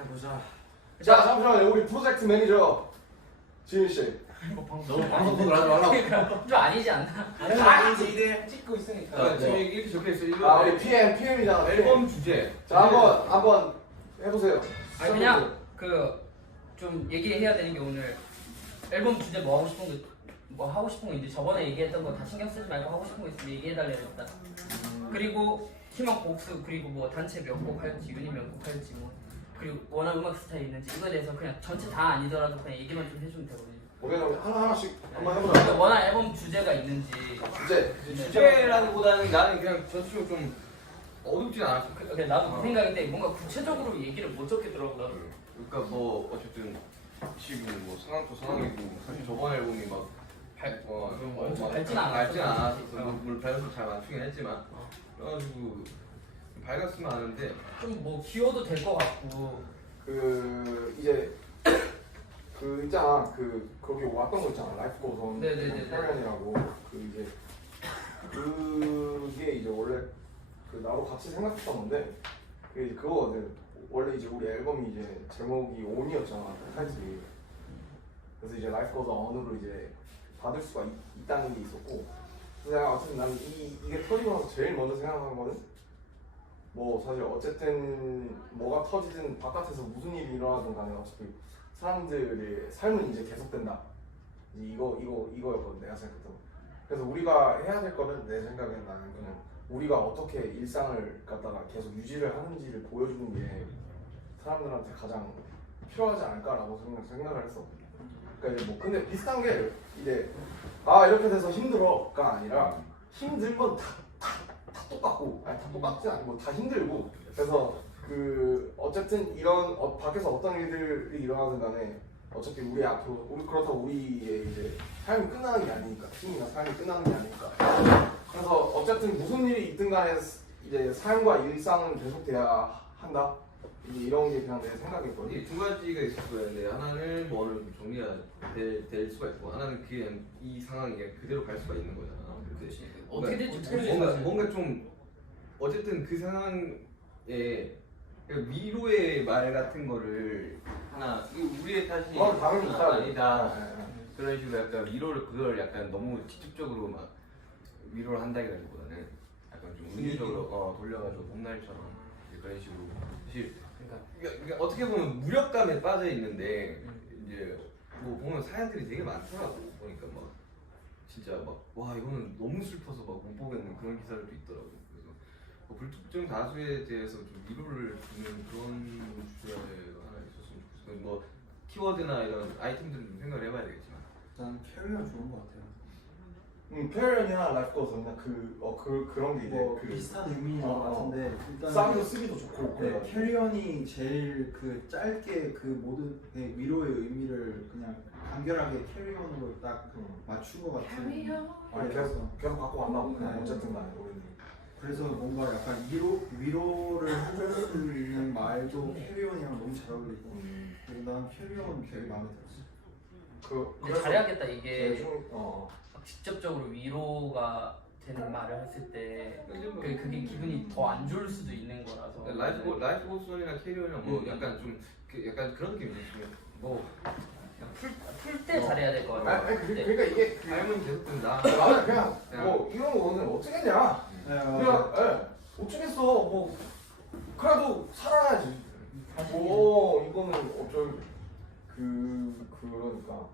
해보자. 자 잠시만요. 우리 프로젝트 매니저 지민 씨. 너무 방송국을 하지 말라고. 좀 아니지 않나? 아니지 이래. 찍고 있으니까. 지금 이렇게 적혀있어. 이거 아 우리 PM이잖아. 앨범 주제. 자 한번 해보세요. 아니 그냥 그 좀 얘기해야 되는 게 오늘 앨범 주제 뭐 하고 싶은 거 뭐 하고 싶은 거 이제 저번에 얘기했던 거 다 신경 쓰지 말고 하고 싶은 거 있으면 얘기해달래 했다. 그리고 팀원 곡수 그리고 뭐 단체 몇 곡 할지 유닛 몇 곡 할지 뭐 그리고 원하는 음악 스타일 있는지 이거에 대해서 그냥 전체 다 아니더라도 그냥 얘기만 좀 해주면 되거든요. 우리는 하나씩 한번 해보자. 그러니까 원하는 앨범 주제가 있는지 주제. 주제라기보다는 나는 그냥 전체적으로 좀 어둡진 않았어. 그러니까 나도 그 생각인데 뭔가 구체적으로 얘기를 못 적겠더라고 나도. 그러니까 뭐 어쨌든 지금 뭐 상황도 상황이고 사실 저번 앨범이 막 밝진 않았어. 물론 밸런스 잘 맞추긴 했지만 그래가지고 밝았으면 하는데 좀 뭐 귀여도 될 것 같고 그 이제 그 있잖아 거기 왔던 거 있잖아 라이프 고선 네네네네. 페리언이라고 그 이제 그게 이제 원래 그 나도 같이 생각했던 건데 그거거든. 원래 이제 우리 앨범이 이제 제목이 온이었잖아 타이틀이. 그래서 이제 라이프 고선 언으로 이제 받을 수가 있다는 게 있었고 근데 어쨌든 나는 이게 터지고 나서 제일 먼저 생각한 거는 뭐 사실 어쨌든 뭐가 터지든 바깥에서 무슨 일이 일어나든 간에 어차피 사람들의 삶은 이제 계속된다. 이거였거든 내가 생각했던 거. 그래서 우리가 해야 될 거는 내 생각엔 나는 그냥 우리가 어떻게 일상을 갖다가 계속 유지를 하는지를 보여주는 게 사람들한테 가장 필요하지 않을까라고 생각을 했어. 그러니까 이제 뭐 근데 비슷한 게 이제 이렇게 돼서 힘들어가 아니라 힘들면 다 똑같고 다 똑같지 않고 다 힘들고 그래서 그 어쨌든 이런 밖에서 어떤 일들이 일어나든 간에 어차피 우리 앞으로 그렇다고 우리의 이제 삶이 끝나는 게 아니니까 팀이나 삶이 끝나는 게 아니니까 그래서 어쨌든 무슨 일이 있든 간에 이제 삶과 일상은 계속돼야 한다. 이제 이런 게 그냥 내 생각이거든. 이게 두 가지가 있을 거야. 근데 하나는 뭐 어느 정도 정리가 될 수가 있고 하나는 그냥 이 상황이 그냥 그대로 갈 수가 있는 거잖아. 근데 어떻게 될지 뭔가 좀 어쨌든 그 상황에 위로의 말 같은 거를 하나 우리의 탓이 당연히 있다. 아니다. 그런 식으로 약간 위로를 그걸 약간 너무 직접적으로 막 위로를 한다기보다는 약간 좀 은유적으로 돌려가지고 봄날처럼 그런 식으로 사실 그러니까 어떻게 보면 무력감에 빠져 있는데 이제 뭐 보면 사연들이 되게 많더라고. 보니까 막 진짜 막 와 이거는 너무 슬퍼서 막 못 보겠는 그런 기사들도 있더라고. 그래서 뭐 불특정 다수에 대해서 좀 위로를 주는 그런 주제가 하나 있었으면 좋겠어. 뭐 키워드나 이런 아이템들은 좀 생각을 해봐야 되겠지만 난 캐리어 좋은 것 같아요. 페리언이나 라이프 고선이나 그런 게 이제 뭐 비슷한 의미인 것 같은데 일단 사운드 쓰기도 좋고 네, 캐리언이 제일 그 짧게 그 모든 위로의 의미를 그냥 간결하게 캐리언으로 딱 맞춘 것 같은 계속 갖고 왔나 보네. 어쨌든 간에 우리는 그래서 뭔가 약간 위로를 해주는 말도 캐리언이랑 너무 잘 어울리고 그리고 난 캐리언 되게 마음에 들었어. 근데 잘해야겠다 이게 어. 직접적으로 위로가 되는 말을 했을 때 그게 기분이 더 안 좋을 수도 있는 거라서 라이프 고스원이나 캐리어랑 뭐 약간 좀 약간 그런 느낌이 있어요. 뭐 풀 때 잘해야 될 것 같아. 그러니까 이게 삶은 계속된다. 나는 그냥 뭐 이런 거는 어쩌겠냐. 그냥 어쩌겠어. 뭐 그래도 살아야지. 뭐 이거는 어쩔 그러니까.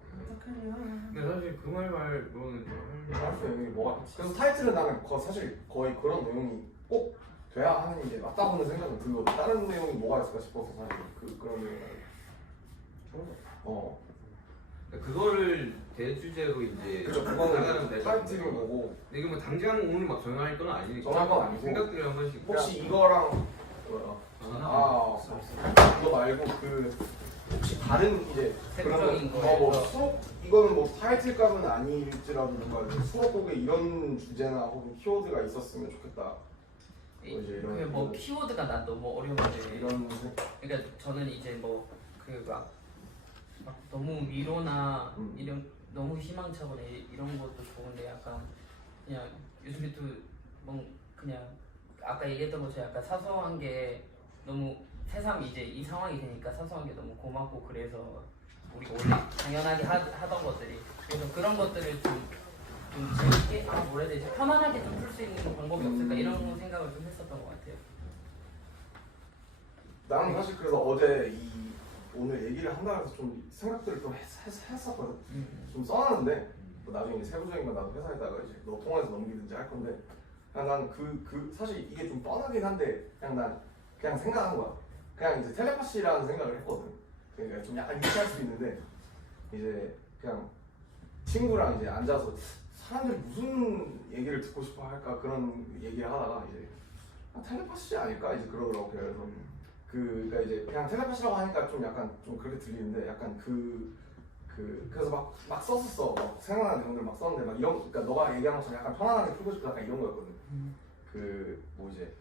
근데 사실 그 말로는 알았어요. 여기 뭐가 그래서 타이틀은 나는 사실 거의 그런 내용이 꼭 돼야 하는 게 맞다고는 생각은 들거든. 다른 내용이 뭐가 있을까 싶어서 사실 그런 내용은 그거를 대주제로 이제 그쵸 그거는 타이틀인 거고. 근데 이거 뭐 당장 오늘 막 정할 건 아니니까 정할 건 아니고 생각들을 한 번씩 혹시 이거랑 이거 말고 혹시 다른 이제 색적인 뭐 수록 이거는 뭐 타이틀감은 아닐지라도 뭔가 수록곡에 이런 주제나 혹은 키워드가 있었으면 좋겠다. 뭐 키워드가 난 너무 어려운데 이런 그러니까 저는 이제 뭐 그 막 너무 위로나 이런 너무 희망차거나 이런 것도 좋은데 약간 그냥 요즘에 또 뭐 그냥 아까 얘기했던 것처럼 약간 사소한 게 너무 새삼 이제 이 상황이 되니까 사소한 게 너무 고맙고 그래서 우리가 원래 당연하게 하던 것들이 그래서 그런 것들을 좀 재밌게 뭐라 해야 되지 편안하게 좀 풀 수 있는 방법이 없을까 이런 생각을 좀 했었던 것 같아요. 나는 사실 그래서 어제 오늘 얘기를 한다 해서 좀 생각들을 좀 했었거든. 좀 써놨는데 뭐 나중에 이제 세부적인 건 나도 회사에다가 이제 너 통화해서 넘기든지 할 건데 그냥 난 사실 이게 좀 뻔하긴 한데 그냥 생각한 거야. 그냥 이제 텔레파시라는 생각을 했거든. 그러니까 좀 약간 유치할 수도 있는데 이제 그냥 친구랑 이제 앉아서 사람들이 무슨 얘기를 듣고 싶어 할까 그런 얘기를 하다가 이제 텔레파시 아닐까 이제 그러더라고. 그래서 그러니까 이제 그냥 텔레파시라고 하니까 좀 약간 좀 그렇게 들리는데 약간 그래서 막 썼었어. 막 생각나는 내용들 막 썼는데 막 이런 그러니까 너가 얘기한 것처럼 약간 편안하게 풀고 싶다 약간 이런 거였거든. 그 뭐 이제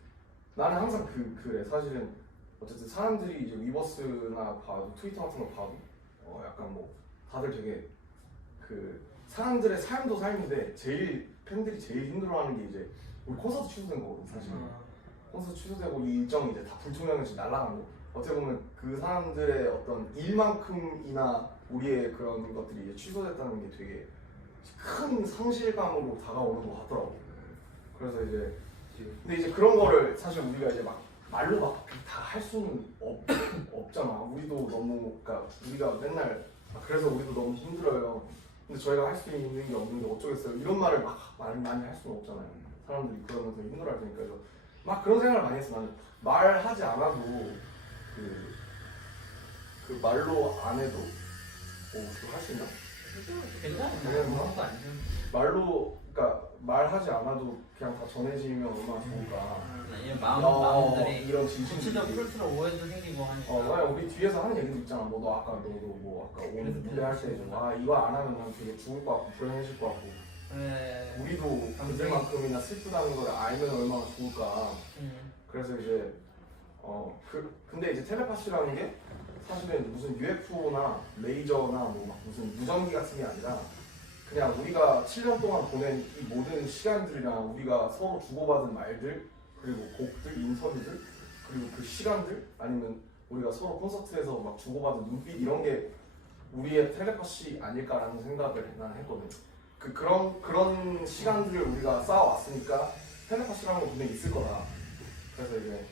나는 항상 그래 사실은 어쨌든 사람들이 이제 위버스나 봐도 트위터 같은 거 봐도 약간 뭐 다들 되게 그 사람들의 삶도 삶인데 팬들이 제일 힘들어하는 게 이제 우리 콘서트 취소된 거거든 사실. 콘서트 취소되고 이 일정이 이제 다 불투명해서 날아간 거. 어떻게 보면 그 사람들의 어떤 일만큼이나 우리의 그런 것들이 이제 취소됐다는 게 되게 큰 상실감으로 다가오는 것 같더라고. 그래서 이제 근데 이제 그런 거를 사실 우리가 이제 막 말로 막 다 할 수는 없잖아. 우리도 너무 그러니까 우리가 맨날 그래서 우리도 너무 힘들어요. 근데 저희가 할 수 있는 게 없는데 어쩌겠어요. 이런 말을 막 많이 할 수는 없잖아요. 사람들이 그러면서 힘들어할 테니까. 그래서 막 그런 생각을 많이 했어. 나는 말하지 않아도 그 말로 안 해도 그거 할 수 있나? 괜찮아요. 그런 거 아니죠. 말로 그러니까 말하지 않아도 그냥 다 전해지면 얼마나 좋을까. 이런 마음들이 이런 진심. 구체적 풀수록 오해도 생기고 하니까. 만약 우리 뒤에서 하는 얘기도 있잖아. 너도 아까 오늘 무대 할때 좀 이거 안 하면 난 되게 죽을 것 같고 불행해질 것 같고. 네. 우리도 그들만큼이나 슬프다는 걸 알면 얼마나 좋을까. 그래서 이제 근데 이제 텔레파시라는 게 사실은 무슨 UFO나 레이저나 뭐 막 무슨 무전기 같은 게 아니라 그냥 우리가 7년 동안 보낸 이 모든 시간들이랑 우리가 서로 주고받은 말들 그리고 곡들, 인터뷰들 그리고 그 시간들 아니면 우리가 서로 콘서트에서 막 주고받은 눈빛 이런 게 우리의 텔레파시 아닐까라는 생각을 난 했거든. 그런 시간들을 우리가 쌓아왔으니까 텔레파시라는 건 분명히 있을 거다. 그래서 이제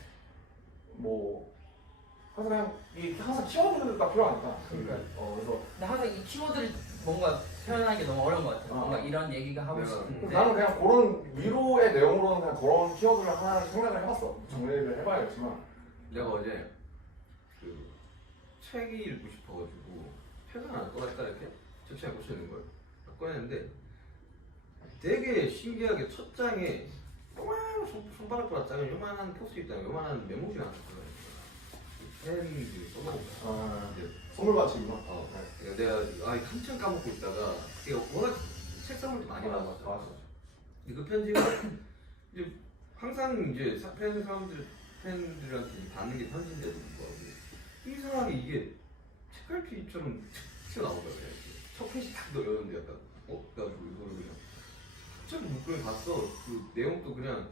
그냥 항상 키워드가 필요하니까. 그러니까. 그래서 근데 항상 이 키워드를 뭔가 표현하는 게 너무 어려운 것 같아요. 뭔가 이런 얘기가 하고 싶은데. 나는 그냥 그런 위로의 내용으로는 그냥 그런 키워드를 하나 생각을 해봤어. 정리를 해봐야겠지만. 내가 어제 그 책이 읽고 싶어가지고 책을 하나 꺼냈다 이렇게 책장에 꽂혀있는 거예요. 꺼냈는데 되게 신기하게 첫 장에 요만한 손바닥보다 작은 요만한 포스트잇이랑 요만한 메모지 하나 들어있어요. 펜이 써놓은 선물 받치구나. 내가 한참 까먹고 있다가 그게 워낙 책 선물도 많이 받았어. 맞아. 근데 그 편지가 이제 항상 이제 팬들한테 받는 게 편지인데도 불구하고 이상하게 이게 책갈피처럼 튀어나오더라고요. 첫 페이지 딱 열었는데 약간 그래가지고 이거를 그냥 갑자기 묶음을 봤어. 그 내용도 그냥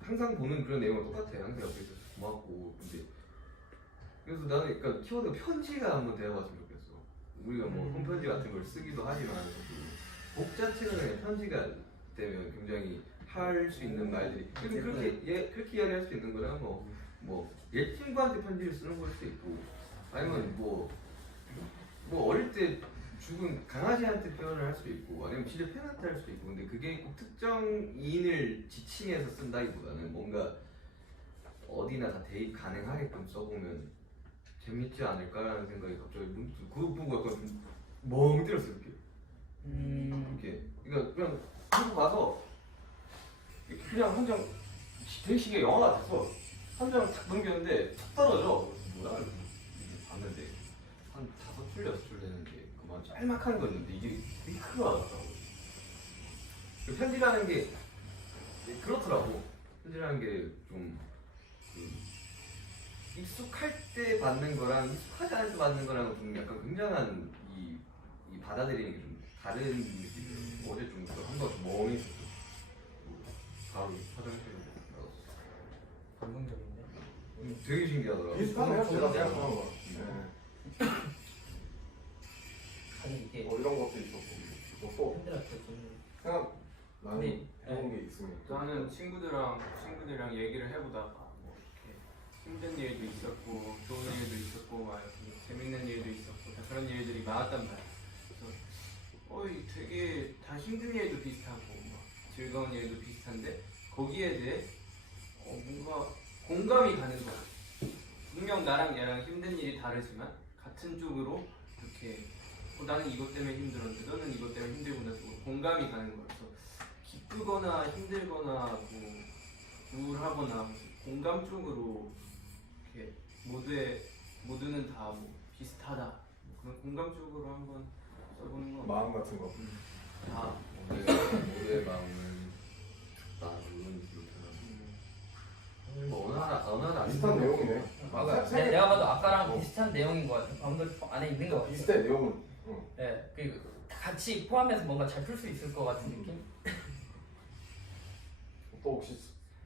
항상 보는 그런 내용과 똑같아. 항상 옆에 있어서 고맙고. 근데 그래서 나는 그러니까 키워드 편지가 한번 되어봤으면 좋겠어. 우리가 뭐 손편지 같은 걸 쓰기도 하지만 곡 자체가 그냥 편지가 되면 굉장히 할 수 있는 말들이 그렇게 이야기할 수 있는 거랑 옛 친구한테 편지를 쓰는 걸 수도 있고 아니면 뭐 어릴 때 죽은 강아지한테 표현을 할 수도 있고 아니면 진짜 팬한테 할 수도 있고 근데 그게 꼭 특정인을 지칭해서 쓴다기보다는 뭔가 어디나 다 대입 가능하게끔 써보면 재밌지 않을까라는 생각이 갑자기 문득 그거 보고 약간 좀 멍 때렸어 이렇게. 이렇게 그냥 한국 가서 그냥 한 장 되게 신기해 영화 같았어. 한 장 탁 넘겼는데 툭 떨어져. 뭐야? 이렇게 봤는데 한 5줄 6줄 되는데 그만 짤막한 거였는데 이게 되게 크게 와닿더라고. 그 편지라는 게 그렇더라고. 편지라는 게 좀 익숙할 때 받는 거랑 익숙하지 않을 때 받는 거랑 좀 약간 굉장한 이 받아들이는 게 좀 다른 느낌이에요. 어제 좀 한번 좀 멍했었어. 바로 화장실로 나갔어. 감동적인데? 되게 신기하더라고. 비슷하네요 제가 좋은데? 생각하는 거. 네. 아니 이게 이런 것도 있었고 또 팬들한테 좀 생각 나는 네. 해본 게 있으니까. 저는 친구들이랑 얘기를 해보다가 뭐 이렇게 힘든 일도 있었고 좋은 일도 있었고 막 이렇게 재밌는 일도 있었고 다 그런 일들이 많았단 말이야. 그래서 되게 다 힘든 일도 비슷하고 막 즐거운 일도 비슷한데 거기에 대해 뭔가 공감이 가는 거야. 분명 나랑 얘랑 힘든 일이 다르지만 같은 쪽으로 이렇게 나는 이것 때문에 힘들었는데 너는 이것 때문에 힘들구나 해서 공감이 가는 거야. 그래서 기쁘거나 힘들거나 뭐 우울하거나 공감 쪽으로 이렇게 모두는 다 뭐 비슷하다 뭐 그런 공감 쪽으로 한번 써보는 거. 마음 같은 거. 다 모두의 마음을 나누는 뭐 어느 하나 비슷한 내용이네. 내가 봐도 아까랑 비슷한 내용인 것 같아. 방금 안에 있는 것 같아. 비슷해 내용은. 네, 그리고 같이 포함해서 뭔가 잘 풀 수 있을 것 같은 느낌. 또 혹시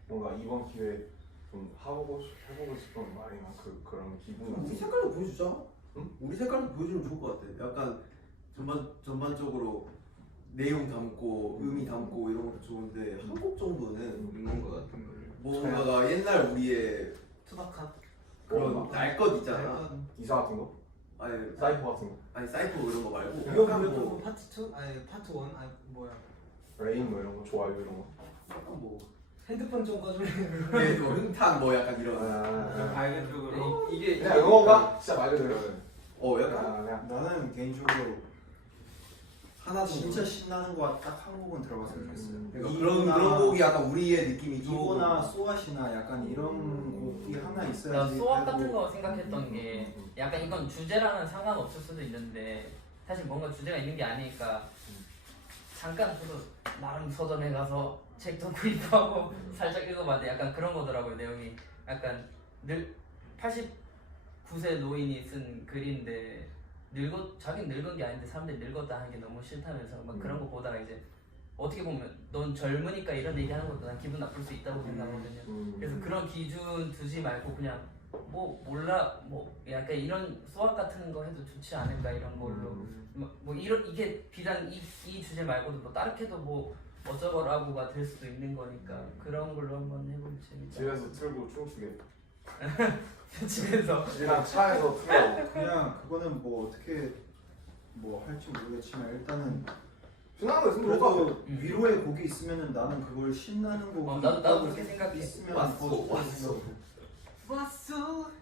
뭔가 이번 기회에 좀 해보고 싶은 말이나 그런 기분 우리 같은 거. 색깔도 보여주자. 응? 우리 색깔도 보여주면 좋을 것 같아. 약간 전반적으로 내용 담고 의미 담고 이런 것도 좋은데 한 곡 정도는 있는 것 같은 걸. 뭔가가 옛날 우리의 투닥한 그런 날 것 있잖아. 기사 같은 거? 아니 사이퍼 같은 거? 아니 사이퍼 이런 거 말고 이거 약간 그래도 뭐 파트 2? 아니 파트 1? 아니 뭐야 레인 뭐 이런 거 좋아요 이런 거. 약간 뭐 핸드폰 좀 꺼줄래? 예, 뭐 흥탕 뭐 약간 이런 밝은 쪽으로 이게 그냥 응원가? 진짜 말 그대로. 약간 그냥 나는 개인적으로 하나도 진짜 신나는 거 딱 한 곡은 들어봤으면 좋겠어요. 그러니까 그런 곡이 약간 우리의 느낌이 좀 이거나 소아시나 약간 이런 곡이 하나 나 있어야지. 소학 그래도 같은 거 생각했던 게 약간 이건 주제랑은 상관없을 수도 있는데 사실 뭔가 주제가 있는 게 아니니까 잠깐 저도 나름 서점에 가서 책도 구입하고 살짝 읽어봤는데 약간 그런 거더라고요. 내용이 약간 89세 노인이 쓴 글인데 자기는 늙은 게 아닌데 사람들이 늙었다 하는 게 너무 싫다면서 막 그런 거 보다가 이제 어떻게 보면 넌 젊으니까 이런 얘기 하는 것도 난 기분 나쁠 수 있다고 생각하거든요. 그래서 그런 기준 두지 말고 그냥 뭐 몰라 뭐 약간 이런 수학 같은 거 해도 좋지 않을까 이런 걸로 뭐 이런 이게 비단 이 주제 말고도 뭐 다르게도 뭐 어쩌고라고가 될 수도 있는 거니까 그런 걸로 한번 해보면 재밌다. 집에서 틀고 춤추게. 집에서 집이랑 차에서 틀고. 그냥 그거는 뭐 어떻게 뭐 할지 모르겠지만 일단은 신나는 거 있으면 좋을 것 같아. 그래도 위로의 곡이 있으면은 나는 그걸 신나는 곡이 나도 그렇게 생각해. 있으면 왔어, 더 좋다고 왔어. 생각해.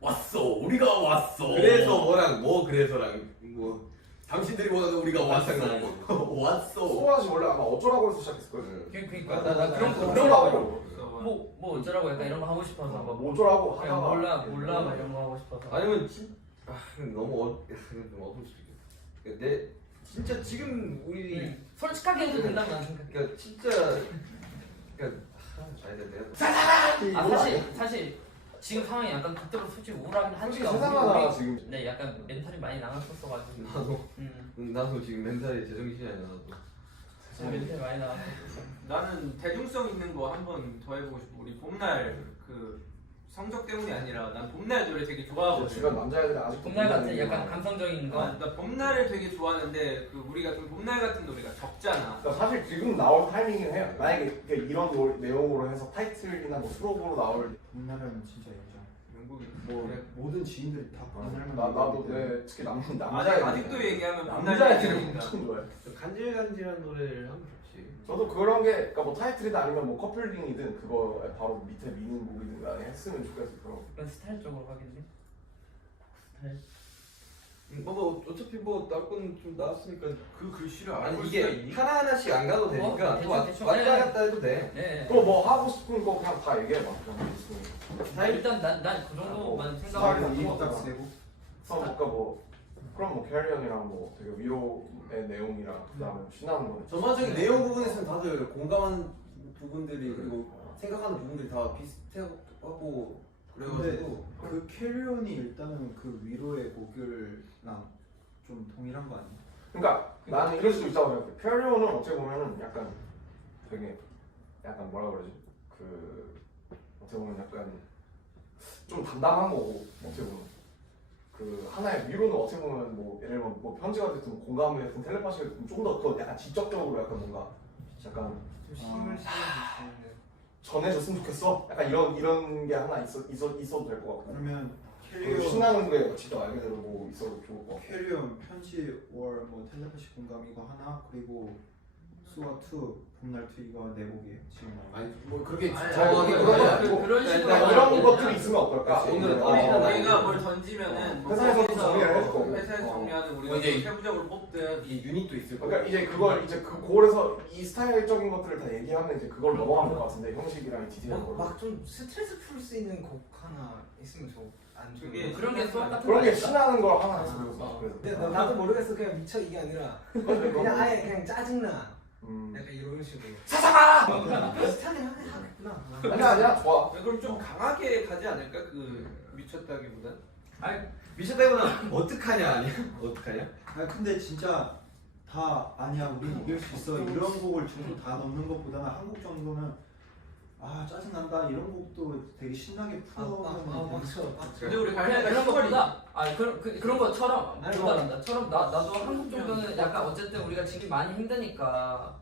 왔어 우리가 왔어. 그래서 그래서랑 뭐 당신들이 원하는 우리가 왔어. 왔어. 소아씨 원래 아마 어쩌라고 해서 시작했을 거예요. 그러니까 나 그런 거 어쩌라고. 뭐 어쩌라고 약간 이런 거 하고 싶어서 뭐 어쩌라고 그냥 하다가. 몰라 막 이런 거 하고 싶어서 아니면 너무 좀 어두울 수도 있겠다. 그러니까 내 진짜 지금 우리 솔직하게 해도 된다고 난 생각해. 그러니까 진짜 그러니까 내가 사실 지금 상황이 약간 그때로 솔직히 우울하긴 솔직히 하니까 세상하다 지금. 네 약간 멘탈이 많이 나갔었어가지고 나도 지금 멘탈이 제정신이 아니야 나도. 멘탈이 많이 나갔어. 나는 대중성 있는 거 한번 더 해보고 싶어. 우리 봄날 그 성적 때문이 아니라 난 봄날 노래 되게 좋아하거든. 주변 남자애들이 아직도 봄날 같은 봄날 약간 얘기만 해. 감성적인 거. 나 봄날을 되게 좋아하는데 그 우리가 좀 봄날 같은 노래가 적잖아. 그러니까 사실 지금 나올 타이밍이긴 해요. 만약에 이런 내용으로 해서 타이틀이나 뭐 수록으로 나올. 봄날은 진짜 인정. 영국이 뭐 모든 지인들이 다 봄날만 나도 얘기하기 특히 남자애들. 아직도 얘기하면 봄날 남자애들이 얘기하니까. 엄청 좋아해. 간질간질한 노래를 하면 좋지. 저도 그런 게 그러니까 뭐 타이틀이든 아니면 뭐 커플링이든 그거에 바로 밑에 미는 곡이든 간에 했으면 좋겠어. 그런. 이건 스타일 쪽으로 가겠네. 스타일. 뭐 어차피 뭐 나올 거는 좀 나왔으니까 그 글씨를 아니 알아볼 수가 이게 있니? 하나하나씩 안 가도 되니까 대충, 또 대충. 왔다 네. 갔다 해도 돼. 네. 또 뭐 하고 싶은 거 그냥 다 얘기해봐. 그냥 있으면. 일단 난 그 정도만 스타일은 생각하고 이거 딱 세고 그러니까 뭐 그럼 뭐 캐리언이랑 뭐 되게 위로의 내용이랑 그다음에 신나는 거. 전반적인 내용 부분에서는 다들 공감하는 부분들이 그리고 생각하는 부분들이 다 비슷하고 그래가지고 그 캐리온이 일단은 그 위로의 곡이랑 좀 동일한 거 아니야? 그러니까 나는 이럴 수도 있다고 생각해. 캐리온은 어떻게 보면은 약간 되게 약간 뭐라 그러지? 그 어떻게 보면 약간 좀 담담한 거고 어떻게 보면 그 하나의 위로는 어떻게 보면 뭐 예를 들면 뭐 편지가 됐든 공감이 됐든 텔레파시가 됐든 좀 더 그 약간 직접적으로 약간 뭔가 약간 좀 힘을 실어주시는. 전해줬으면 좋겠어. 약간 이런 게 하나 있어도 될 것 같고. 그러면 그리고 캐리어 신나는 게 진짜 말 그대로 뭐 있어도 좋을 것 같고. 캐리어 편지 월 뭐 텔레파시 공감 이거 하나 그리고 수화 2 봄날 2 이거 내곡이에요 지금. 아니 뭐 그렇게 아니, 정확하게 아니, 그런 건 그런 아니고 그런 식으로 그러니까 이런 것들이 있으면 어떨까? 그치. 오늘은 우리가 뭘 던지면은 뭐 회사에서 정리를 해줄 거고. 회사에서 정리하는 우리가 이제 세부적으로 뽑든 이 유닛도 있을 거고. 그러니까 이제 그걸 이제 그 골에서 이 스타일적인 것들을 다 얘기하면 이제 그걸 넘어가면 될 것 같은데 형식이랑 디테일한 걸로. 막좀 스트레스 풀 수 있는 곡 하나 있으면 안 그게 좋게. 그런 게 수업 같은 그런 거 게 아닐까? 신나는 걸 하나 했으면 좋겠어. 그래서. 근데 나도 모르겠어. 그냥 미쳐 이게 아니라 그냥 아예 그냥 짜증나. 약간 이런 식으로. 사사가! 비슷하게 하겠구나. 아니야 좋아. 그럼 좀 강하게 가지 않을까 그 미쳤다기보단 미쳤다기보다 어떡하냐 아니야? 어떡하냐? 아 근데 진짜 다 아니야 우린 이길 수 있어 이런 곡을 전부 다 넣는 것보다는 한 곡 정도는 아 짜증난다 이런 곡도 되게 신나게 풀어가면 근데 우리 그냥 발매가 그런 10월이 것보다 그런 것처럼 아니, 보다처럼 나도 한국 정도는 약간 어쨌든 우리가 지금 많이 힘드니까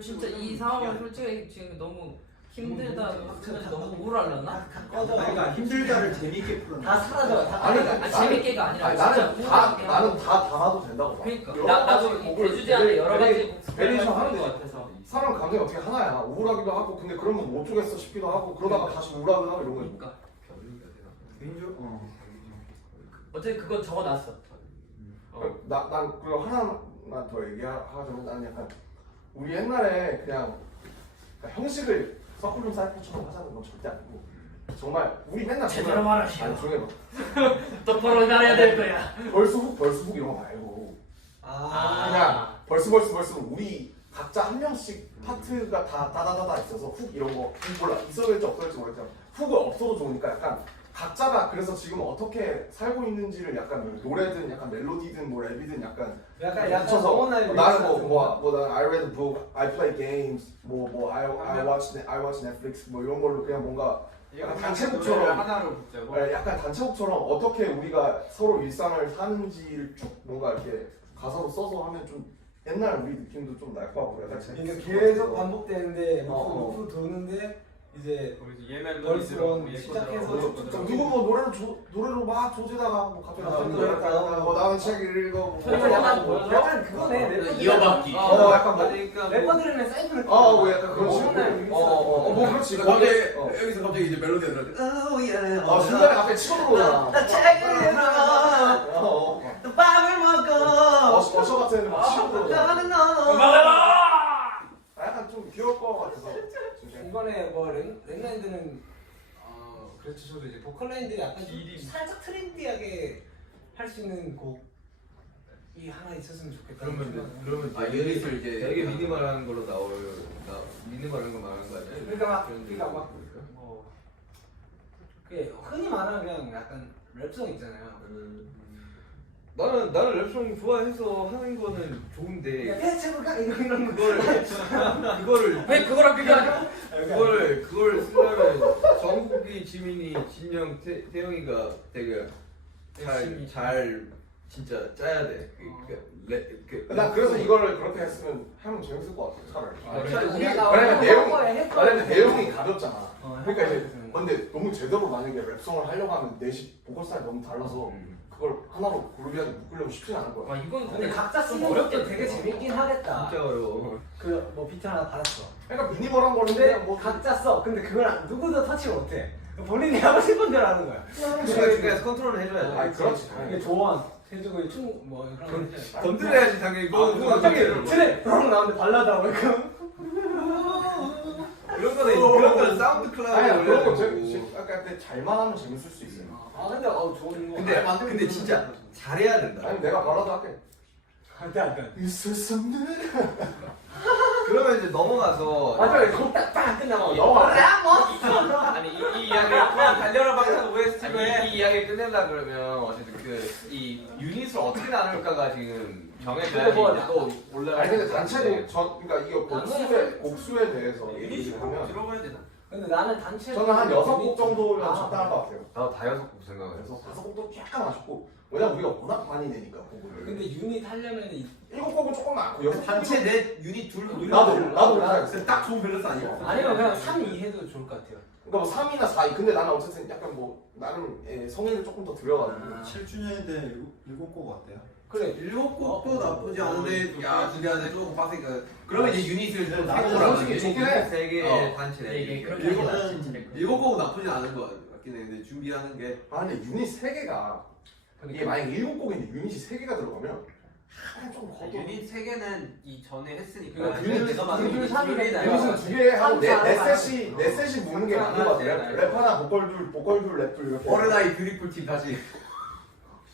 진짜 이 상황은 솔직히 지금 너무 힘들다 하면 너무 우울하려나? 다 꺼져. 그러니까 힘들다를 재밌게 풀어. 다 사라져. 다 아니, 사라져. 아니 재밌게가 아니라 아니, 진짜 나는 우울하게 하고. 나는 다 담아도 된다고 봐. 그러니까 여러 나도 가지 이 곡을 대주제 안에 여러 가지 곡 베리에이션 하는 것 거지. 같아서 사람 감정이 어떻게 하나야. 우울하기도 하고 근데 그러면 못 쪼겠어 싶기도 하고 그러다가 다시 우울하기도 하고 이런 거지. 그러니까 개인적으로 어쨌든 그거 적어놨어. 난 그리고 하나만 더 얘기하자면 나는 약간 우리 옛날에 그냥 그러니까 형식을 서클룸 사이클처럼 하자는 건 절대 아니고 정말 우리 맨날 제대로 말하시오. 아니 조용히 똑바로 말해야 될 거야. 벌수훅 이런 거 말고 아. 그냥 벌스 우리 각자 한 명씩 파트가 다 따다다다 있어서 훅 이런 거 몰라 있어야 될지 없어야 될지 모르겠지만 훅은 없어도 좋으니까 약간 각자가 그래서 지금 어떻게 살고 있는지를 약간 뭐 노래든 약간 멜로디든 뭐 랩이든 약간 약간 영원한 나는 나는 I read a book, I play games, I watch Netflix 뭐 이런 걸로 그냥 뭔가 약간 단체곡처럼 하나로 붙자고 약간 단체곡처럼 어떻게 우리가 서로 일상을 사는지를 쭉 뭔가 이렇게 가사로 써서 하면 좀 옛날 우리 느낌도 좀 날 것 같고 약간 그러니까 재밌을 계속 것 같아서. 반복되는데 어. 루프 도는데 이제 거기서 옛날 벌스런 노래들하고 시작해서 누구 뭐 노래로 막 조지다가 뭐 갑자기 아, 나오는 그러니까. 거야. 뭐 나는 책 읽어 뭐 약간 그거네. 래퍼들. 이어받기. 약간 뭐 그러니까 래퍼들이랑 사이클을. 뭐 약간 그런 식으로 영원한 뭐 그렇지 갑자기 거기에 여기서 갑자기 이제 멜로디가 들어가. Oh yeah. 중간에 갑자기 치고 들어오잖아 나 책을 읽어. 또 밥을 먹어. 어셔 같은 애들 막 치고 들어오잖아 나는 너. 약간 좀 귀여울 것 같아서 진짜. 이번에 뭐 랭라인드는 그렇죠. 저도 이제 보컬 라인들이 약간 좀 살짝 트렌디하게 할 수 있는 곡이 하나 있었으면 좋겠다. 그러면 아 유닛을 이제 되게 미니멀한 걸로 미니멀한 거 말하는 거 아니야? 그러니까 막 뭐 그게 흔히 말하는 그냥 약간 랩송 있잖아요. 나는 랩송 좋아해서 하는 거는 좋은데 패치볼까 이런 거. 그거를 왜 그거랑 비교하냐? 그걸 쓰려면 정국이, 지민이, 진영, 태영이가 되게 잘 진짜 짜야 돼. 난 그래서 이거를 그렇게 했으면 하면 재밌을 것 같아 차라리 그래. 왜냐면 내용이 가볍잖아 그러니까 이제 근데 너무 제대로 만약에 랩송을 하려고 하면 넷이 보컬 스타일이 너무 달라서 그걸 하나로 그룹이한테 묶으려고 쉽진 않을 거야 이건 근데 각자 좀 쓰는 것도 어렵겠다. 되게 재밌긴 하겠다. 진짜 어려워. 그 뭐 비트 하나 받았어. 그러니까 미니멀한 거는 근데 그냥 뭐 각자 써. 근데 그걸 누구도 터치 못해. 본인이 하고 싶은 대로 하는 거야. 그러니까 컨트롤을 해줘야지. 아니 그렇지 이게 당연히 조언 해주고 뭐 그런 거 해줘야 돼. 건드려야지 당연히. 갑자기 트랙 나오는데 발라다고 이거. 그런 거는 사운드 클라우드. 아니야 그런 거 약간 근데 잘만 하면 재밌을 수 있어요 근데 좋은 거. 근데 진짜 잘해야 된다. 아니 내가 발라도 할게 약간. 있었었는 그러면 이제 넘어가서 마지막에 곡딱 끝나고 아니 이 이야기를 그냥 달려라 방탄 OST에 이 이야기 끝내려 그러면 어쨌든 이 유닛을 어떻게 나눌까가 지금 정해져야지 또 올라갈 아니 근데 수 단체로 있는데. 그러니까 이거 곡수에 대해서 유닛이 얘기를 꼭 하면 들어가야 되나? 근데 나는 단체 저는 한 6곡 정도면 적당한 것 같아요. 나도 다 6곡 생각을 그래서 했어. 5곡도 약간 아쉽고 왜냐면 우리가 워낙 많이 내니까 곡을. 근데 유닛 하려면 7곡은 조금 많고 6곡 단체 넷 유닛 둘 나도 그렇게 딱 좋은 밸런스 아니야? 아니면 그냥 3, 2 해도 좋을 것 같아요. 그러니까 뭐 3이나 4위. 근데 나는 어쨌든 약간 뭐 나름 성의를 조금 더 들여가지고 7주년에 대해 7곡 어때요? 그래. 7곡도 나쁘지 않은데 야 준비하는데 조금 빡세니까 그러면 이제 유닛을 좀 나는 바꾸라고 솔직히 좋긴 해. 3개 단체 네, 이게 넷 그렇게 일곱 하는 일곱 곡은 나쁘지 않은 거 같긴 해. 근데 준비하는 게 아 근데 유닛 3개가 이게 만약에 7곡인데 유닛이 3개가 들어가면 좀 거둬. 유닛 3개는 이 전에 했으니까 그러니까 유닛 내가 만든 유닛 유닛 3이래. 유닛은 2개 하고 삼, 사, 네 셋이 묻는 게 맞는 것 같아. 랩 하나 보컬 둘 랩 둘 이렇게. 어른아이 드리플 팀 다시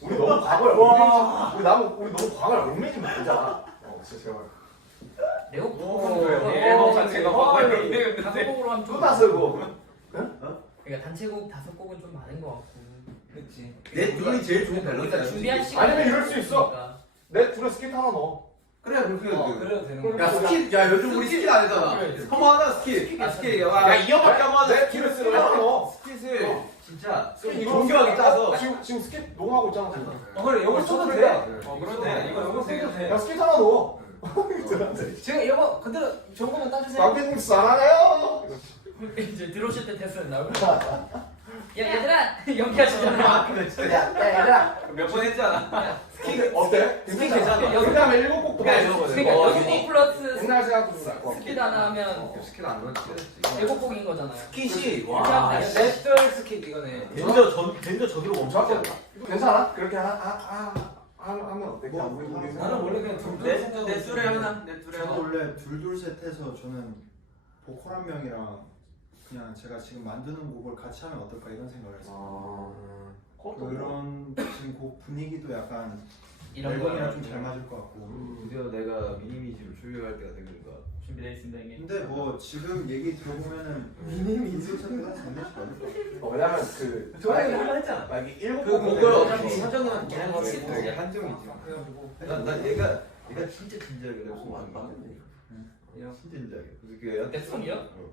우리 너무 과거야. 우리 너무 과거야. 롱맨이 맞자. 진짜 제발. 앨범 자체가 화려해. 다섯 곡으로 하면 좀 끝났어 이거. 그러니까 단체곡 5곡은 좀 많은 것 같고. 그렇지. 넷 둘이 제일 좋은 그러니까 밸런스야 준비할 솔직히. 시간. 아니면 이럴 수 있어. 내 둘에 스킷 하나 넣어. 그래 그렇게 해도 돼. 그래도 되는 야 거야. 스킬 야 요즘 우리 스킬 안 했잖아 그래. 한번 하자 스킬 아 스킬 야 이어밖에 한번 하자 내 둘에 스킷 하나 넣어. 스킷을 진짜 스킷 정교하게 짜서 지금 스킷 녹음하고 있잖아. 지금. 그래 이거 써도 돼. 그런데 이거 써도 돼. 야 스킷 하나 넣어. 지금 이거 그대로 정보만 따주세요. 남편님 잘하네요. 이제 들어오실 때 테스트 나오고. 야 얘들아 연기하시잖아. 몇번 했잖아. 스킷 어때? 스킷 괜찮아 여기 그다음에 7곡도 그러니까 어, 6곡 플러스 옛날 생각도 좀 날거 스킬 하나 하면 스킬 안 넣었지 7곡인 거잖아요. 스킷이 이렇게 와 하면 넷들 스킷 이거네. 덴저 저기로 멈췄지 않나? 괜찮아? 그렇게 하면 어때? 그냥 우리 나는 원래 그냥 내 뚜레 하나. 내 뚜레 저도 하나. 원래 둘셋 해서 저는 보컬 한 명이랑 그냥 제가 지금 만드는 곡을 같이 하면 어떨까 이런 생각을 했어요. 그런 지금 곡 분위기도 약간 이런 앨범이랑 거 좀 잘 맞을 것 같고. 드디어 내가 미니미지로 출격할 때가 된 건가. 준비되어 있습니다 형님. 근데 뭐 지금 얘기 들어보면은 둘셋보다 장난치 않을 것 같아요. 왜냐면 그 저번에 한번 했잖아. 만약에 7곡 그 곡을 어차피 사정은 그냥 그게 거지 한정이지. 난 얘가 진짜 진지하게 내가 손안 봤는데 진짜 진짜게. 그게 백성이요?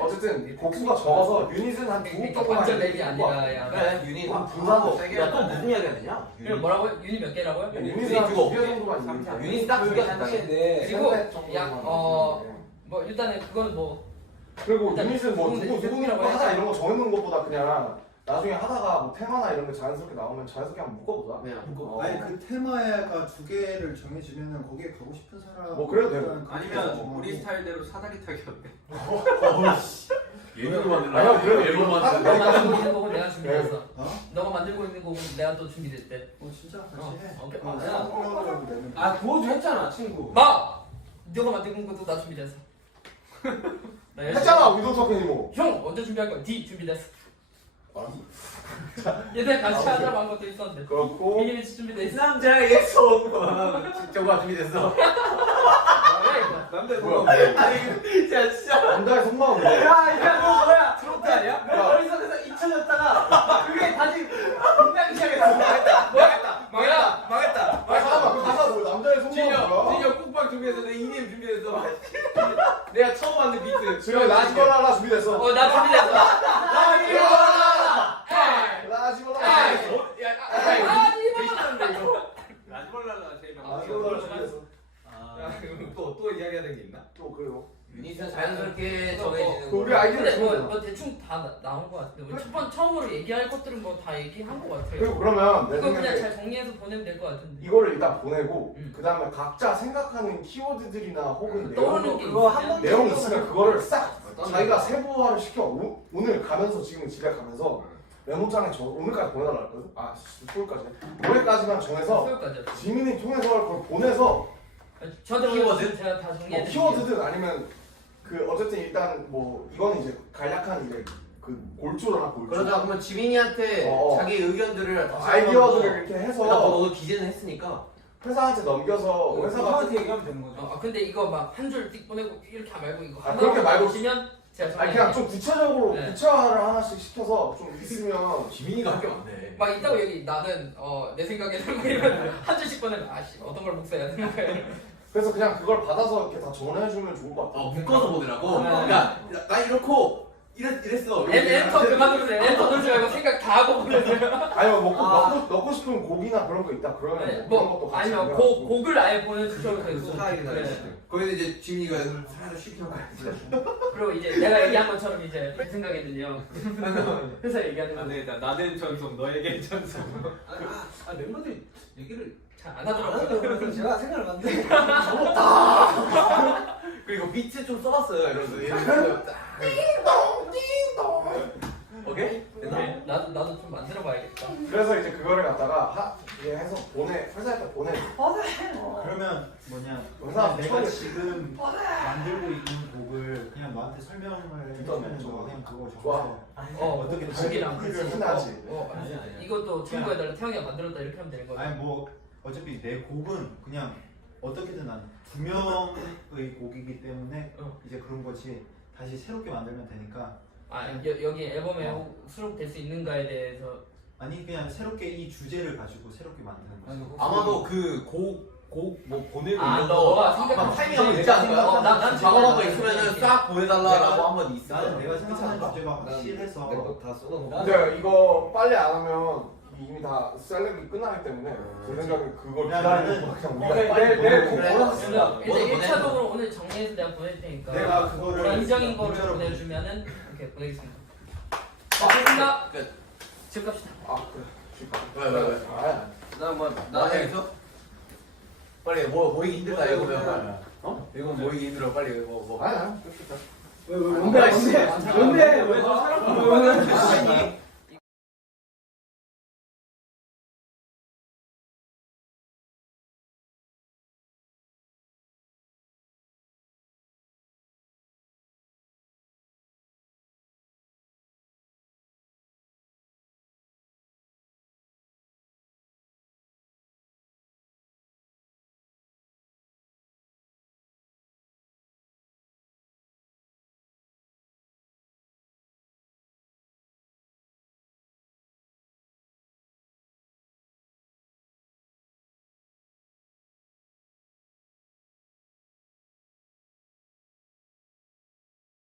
어쨌든 곡수가 적어서 유닛은 한 2곡 그러니까 정도만 완전 랩이 아니라 야. 그래 유닛 분사도 야또 무슨 이야기 하느냐 그럼 뭐라고? 유닛 몇 개라고요? 유닛은 한 두곡. 2개 정도만 있는데 유닛 딱 2개 단체 간단해 네. 그리고 셋 정도만 약 뭐 일단은 그건 뭐 그리고 일단 유닛은 뭐 누군데, 누구 누구라고 하자 해야지. 이런 거 정해놓는 것보다 그냥 나중에 하다가 뭐 테마나 이런 거 자연스럽게 나오면 자연스럽게 한번 묶어보자. 그냥 아니 그 테마가 2개를 정해지면은 거기에 가고 싶은 사람 뭐 그래도 돼요. 일단 그렇게 아니면 정하고. 우리 스타일대로 사다리 타기 어때? 예능을 만들라. 아니요, 그래도 앨범 이거 만들라. 너가 만들고 있는 곡은 내가 준비했어. 어? 너가 만들고 있는 곡은 내가 또 준비됐대. 진짜 다시 어, 해. 오케이. 그 아, 생각하려고 내는 거. 아 그거도 했잖아 친구. 마! 너가 만들고 있는 것도 나 준비됐어. 나 열심히- 했잖아 위도 터키니모. 형 언제 준비할 거야? D 준비됐어. 얘들 같이 하자고 한 것도 있었는데. 그렇고 미니미 준비돼 있어. 남자의 손 정말 준비됐어 뭐야 이거? 남자 뭐야? 아니 진짜 남자의 속마음 뭐야? 야 이거 뭐 뭐야? 트로트 아니야? 야. 머릿속에서 잊혀졌다가 그게 다시 빛나기 시작했어. 망했다. 망했다 아 잠깐만 그 가사 뭐야? 남자의 속마음 뭐야? 진영 꾹빵 준비해서 내 이님 준비해서 내가 처음 만든 비트 지금 라지벌라라 준비됐어. 어 나 준비됐어. 라지벌라. 라지벌라가 제일 라지벌라 준비됐어. 또 이야기해야 되는 게 있나? 또 그래요. 유닛은 자연스럽게 정해지는 그 우리 아이디어를 근데 주면 뭐 대충 다 나온 것 같은데 우리 처음으로 얘기할 것들은 뭐 다 얘기한 것 같아요. 그리고 그러면 내 그거 그냥 생각에 잘 정리해서 보내면 될 것 같은데. 이거를 일단 보내고 음. 그 다음에 각자 생각하는 키워드들이나 혹은 떠오르는 게 그거 한 있으면 번 내용이 있으면 그거를 싹 자기가 세부화를 시켜 오늘 가면서 지금 집에 가면서 메모장에 오늘까지 보내달라 했거든. 아 수요일까지 올해까지만 정해서 수요일까지. 지민이 통해서 그걸 보내서 저도 키워드? 제가 다 뭐 정리해 키워드든 아니면 그 어쨌든 일단 뭐 이거는 이제 간략한 이제 그 골조나 골조 그러자 그러면 지민이한테 자기 의견들을 다시 아이디어들을 이렇게 일단 해서 너도 기재는 했으니까 회사한테 넘겨서 회사가 형한테 얘기하면 되는 거죠. 근데 이거 막 한 줄 띡 보내고 이렇게 말고 이거 아, 그렇게 말고 시면 제가 아니 그냥 좀 구체적으로 네. 구체화를 하나씩 시켜서 좀 있으면 지민이가 할 게 많네 막 있다고 여기 나는 내 생각에는 뭐 이런 한 줄씩 보내면 아씨 어떤 걸 복사해야 되는 거야. 그래서 그냥 그걸 받아서 이렇게 다 전해주면 좋을 것 같아. 묶어서 보내라고? 네. 그러니까 나 이렇고 이랬어. 엔터 그만 누르세요. 엔터 누르지 말고 생각 다 하고 보내세요. 아니면 넣고 싶은 곡이나 그런 거 있다 그러면 네, 그런 뭐 것도 같이 아니면 올려가지고. 곡을 아예 보내주셔도 되고. 스타일이 네. 다르시네. 거기는 이제 지민이가 살짝 쉽게 평가했지. 그리고 이제 내가 얘기한 것처럼 이제 제 생각에는요. 회사 얘기하는 거 네, 나는 전속 너에게 전속. 멤버들이 얘기를 잘 안 안 하더라고요. 하더라고요. 제가 생각을 봤는데 그리고 비트 좀 써봤어요. 이러면서 얘는 오케이? 됐나? 네, 나도 좀 만들어 봐야겠다. 그래서 이제 그거를 갖다가 이제 해서 회사에다 보내. 그러면 뭐냐 의사 내가 처음에 지금 만들고 있는 곡을 그냥 너한테 설명을 해주면 좋아. 그냥 그거 좋아. 적어서 어떻게 다시 곡이랑 풀을 같이 신나지. 아니야. 이것도 참고해달라. 태영이가 만들었다 이렇게 하면 되는 거야. 아니 뭐 어차피 내 곡은 그냥 어떻게든 난 두 명의 곡이기 때문에 이제 그런 거지 다시 새롭게 만들면 되니까 여기 앨범에 수록될 수 있는가에 대해서 아니 그냥 새롭게 이 주제를 가지고 새롭게 만드는 거지. 아마도 그 곡 뭐 보내고 이런 너가 거 생각한 타이밍 한번 있지 않을까요? 난 작업한 거 있으면은 싹 보내달라라고 한번 있어. 나는 내가 생각하는 주제가 확실해서 다 쏟아놓고. 근데 이거 빨리 안 하면 이미 다 셀렉이 끝나기 때문에 제 생각에 그걸 야, 기다리는 나는 거 그냥 내곡 그래. 골라서 이제 1차적으로 오늘 정리해서 내가 보낼 테니까 내가 그거를 인정인 거를 문자로 보내주면은 이렇게 보내겠습니다. 됐습니다. 끝. 집 갑시다. 아 그래 왜? 아 나 여기서 빨리 모이기 힘들다 이거 보면 이건 모이기 힘들어 빨리 뭐 아니야 뭔데 왜 저 사람 보면은